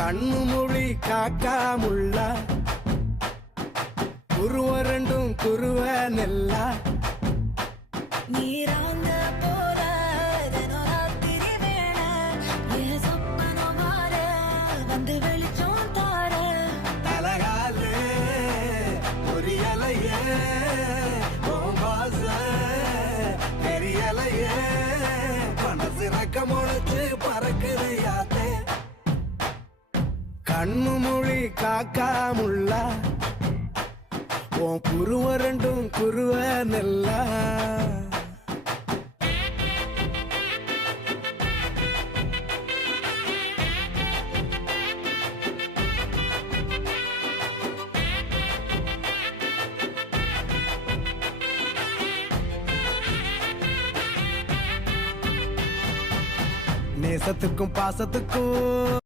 கண்ணு மொழி காக்காமுள்ள குருவ ரெண்டும் குருவ நெல்லா நீராங்க போல தினராத்திரி வேண என் சொப்பனோ மாற வந்து வெளிச்சம் தார தலகாலே பொரியலையே ஓம்பாச பெரியலையே மனசு ரக்க முளைச்சு பறக்குது யாத்தே கண்ணு மொழி காக்காமுள்ள உன் குருவ ரெண்டும் குருவ நெல்லா நேசத்துக்கும் பாசத்துக்கும்